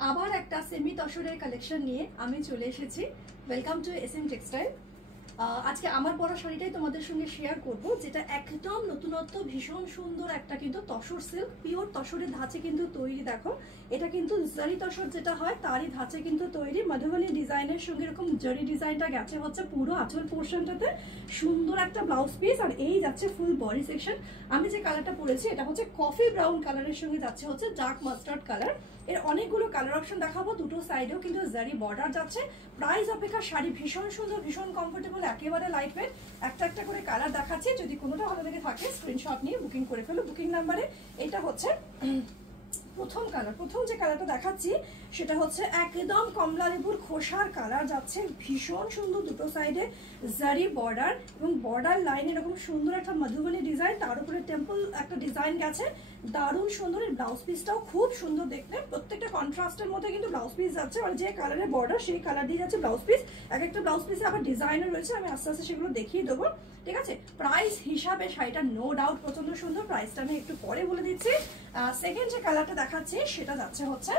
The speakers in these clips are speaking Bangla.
আবার একটা সেমি তসরের কালেকশন নিয়ে আমি চলে এসেছি। Welcome to SM textile. আজকে আমার পরা শাড়িটাই তোমাদের সঙ্গে শেয়ার করব, যেটা একদম নতুনত্ব, ভীষণ সুন্দর একটা কিন্তু তসর সিল্ক, পিওর তসরের ধাঁচে কিন্তু তৈরি। দেখো এটা কিন্তু জারি তসর যেটা হয় তারই ধাঁচে কিন্তু তৈরি। মধুবনী ডিজাইনের সঙ্গে এরকম জারি ডিজাইনটা গেছে হচ্ছে পুরো আঁচল পোর্শনটাতে, সুন্দর একটা ব্লাউজ পিস, আর এই যাচ্ছে ফুল বডি সেকশন। আমি যে কালারটা পরেছি এটা হচ্ছে কফি ব্রাউন কালারের সঙ্গে যাচ্ছে হচ্ছে ডার্ক মাস্টার্ড কালার। এর অনেকগুলো কালার অপশন দেখাবো, দুটো সাইডেও কিন্তু জারি বর্ডার যাচ্ছে। প্রাইস অপেক্ষা শাড়ি ভীষণ সুন্দর, ভীষণ কমফোর্টেবল, একেবারে লাইট ওয়েট। একটা একটা করে কালার দেখাচ্ছি, যদি কোনোটা ভালো লেগে থাকে স্ক্রিনশট নিয়ে বুকিং করে ফেলো বুকিং নাম্বারে। এটা হচ্ছে প্রথম কালার। প্রথম যে কালারটা দেখাচ্ছি সেটা হচ্ছে একদম কমলা লেবুর খোসার কালার যাচ্ছে, ভীষণ সুন্দর, দুটো সাইডে জারি বর্ডার এবং বর্ডার লাইন এরকম সুন্দর একটা মধুবনী ডিজাইন, তার উপরে টেম্পল একটা ডিজাইন গেছে, দারুণ সুন্দর। এর ব্লাউজ পিসটাও খুব সুন্দর দেখতে, প্রত্যেকটা কন্ট্রাস্টের মধ্যে কিন্তু ব্লাউজ পিস যাচ্ছে, আর যে কালারের বর্ডার সেই কালার দিয়ে যাচ্ছে ব্লাউজ পিস। এক একটা ব্লাউজ পিসে আবার ডিজাইনও রয়েছে, আমি আস্তে আস্তে সেগুলো দেখিয়ে দেবো, ঠিক আছে। প্রাইস হিসাবে শাড়িটা নো ডাউট প্রচন্ড সুন্দর, প্রাইসটা আমি একটু পরে বলে দিচ্ছি। সেকেন্ড যে কালারটা দেখাচ্ছি সেটা যাচ্ছে হচ্ছে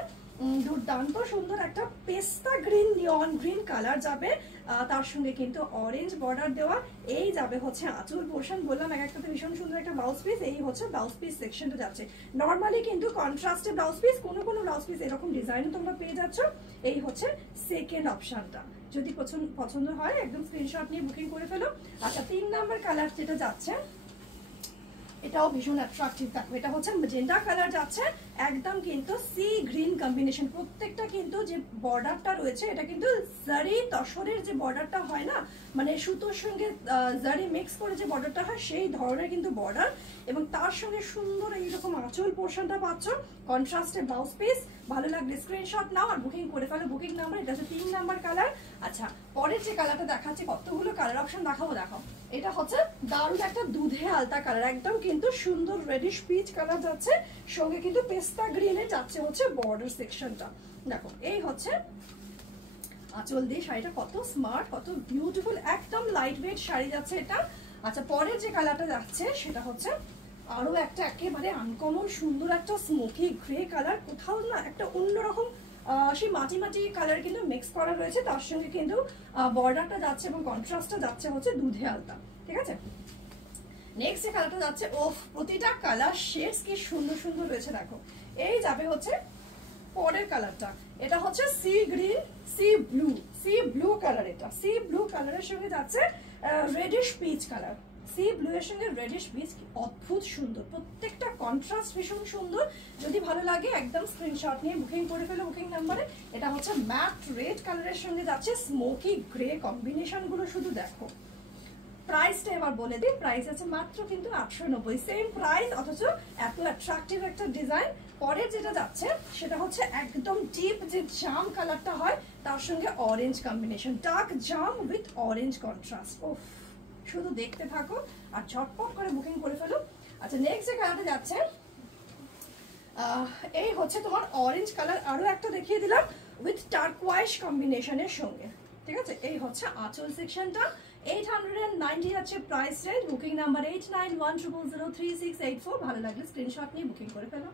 দুর্দান্ত সুন্দর একটা পেস্তা গ্রিন, নিয়ন গ্রিন কালার যাবে, তার সঙ্গে কিন্তু অরেঞ্জ বর্ডার দেওয়া। এই যাবে হচ্ছে আঁচল পোর্শন, বললাম এক একটাতে ভীষণ সুন্দর একটা ব্লাউজ পিস। এই হচ্ছে ব্লাউজ পিস সেকশনটা যাচ্ছে। নর্মালি কিন্তু কন্ট্রাস্টে ব্লাউজ পিস, কোনো কোনো ব্লাউজ পিস এরকম ডিজাইনও তোমরা পেয়ে যাচ্ছ। এই হচ্ছে সেকেন্ড অপশনটা, যদি পছন্দ হয় একদম স্ক্রিনশট নিয়ে বুকিং করে ফেলো। আচ্ছা, 3 নাম্বার কালার যেটা যাচ্ছে এটাও ভীষণ অ্যাট্রাকটিভ। দেখো এটা হচ্ছে ম্যাজেন্টা কালার যাচ্ছে, একদম কিন্তু সি গ্রিন কম্বিনেশন। প্রত্যেকটা কিন্তু যে বর্ডারটা রয়েছে এটা কিন্তু জারি তসরের যে বর্ডারটা হয় না, মানে সুতোর সঙ্গে জারি মিক্স করে যে বর্ডারটা হয় সেই ধরনের কিন্তু বর্ডার, এবং তার সঙ্গে সুন্দর এইরকম আঁচল পোর্শনটা পাচ্ছ। কন্ট্রাস্টে ব্লাউজ পিস, ভালো লাগলে স্ক্রিনশট নাও আর বুকিং করে ফেলো বুকিং নাম্বার। এটা হচ্ছে 3 নাম্বার কালার। আচ্ছা, পরের যে কালারটা দেখাচ্ছি, কতগুলো কালার অপশন দেখাবো, দেখো এটা হচ্ছে দারুণ একটা দুধে আলতা কালার, একদম কিন্তু সুন্দর রেডিশ পিচ কালার যাচ্ছে, সঙ্গে কিন্তু পেস্তা গ্রিনে যাচ্ছে হচ্ছে বর্ডার সেকশনটা। দেখো এই হচ্ছে আঁচল দিয়ে শাড়িটা, কত স্মার্ট, কত বিউটিফুল, একদম লাইট ওয়েট শাড়ি যাচ্ছে এটা। আচ্ছা, পরের যে কালারটা যাচ্ছে সেটা হচ্ছে আরো একটা একেবারে আনকমন সুন্দর একটা স্মোকি গ্রে কালার, কোথাও না একটা অন্যরকম সেই মাটি মাটি কালার কিন্তু মিক্স করা রয়েছে, তার সঙ্গে কিন্তু বর্ডারটা যাচ্ছে এবং কন্ট্রাস্টটা যাচ্ছে হচ্ছে দুধে আলতা, ঠিক আছে। নেক্সট যে কালারটা যাচ্ছে, ওফ, প্রতিটা কালার শেডস কি সুন্দর সুন্দর রয়েছে। দেখো এই যাবে হচ্ছে পরের কালারটা, এটা হচ্ছে sea green, sea blue colour. এটা সি ব্লু কালারের সঙ্গে যাচ্ছে reddish peach colour. Sea blue এর সঙ্গে রেডিশ পিচ, অদ্ভুত সুন্দর, প্রত্যেকটা কন্ট্রাস্ট ভীষণ সুন্দর। যদি ভালো লাগে একদম স্ক্রিনশট নিয়ে বুকিং করে ফেলো বুকিং নাম্বারে। এটা হচ্ছে ম্যাট রেড কালারের সঙ্গে যাচ্ছে স্মোকি গ্রে, কম্বিনেশন গুলো শুধু দেখো। প্রাইসটা এবার বলে দিই, প্রাইস আছে মাত্র কিন্তু 890, সেম প্রাইস, অথচ এত অ্যাট্রাকটিভ একটা ডিজাইন। পরের যেটা যাচ্ছে সেটা হচ্ছে একদম ডিপ যে জাম কালারটা হয় তার সঙ্গে অরেঞ্জ কম্বিনেশন, ডার্ক জাম উইথ অরেঞ্জ কন্ট্রাস্ট। ওফ, শুধু দেখতে থাকো আর ঝটপট করে বুকিং করে ফেলো। আচ্ছা, নেক্সট যে কালারটা যাচ্ছে এই হচ্ছে তোমার অরেঞ্জ কালার, আরো একটা দেখিয়ে দিলাম উইথ টার্কোয়াইশ কম্বিনেশনের সঙ্গে, ঠিক আছে। এই হচ্ছে আঁচল সেকশনটা, 890 আছে প্রাইস রেঞ্জ। Booking number 8910003684। ভালো লাগলে স্ক্রিনশট নিয়ে বুকিং করে ফেলো।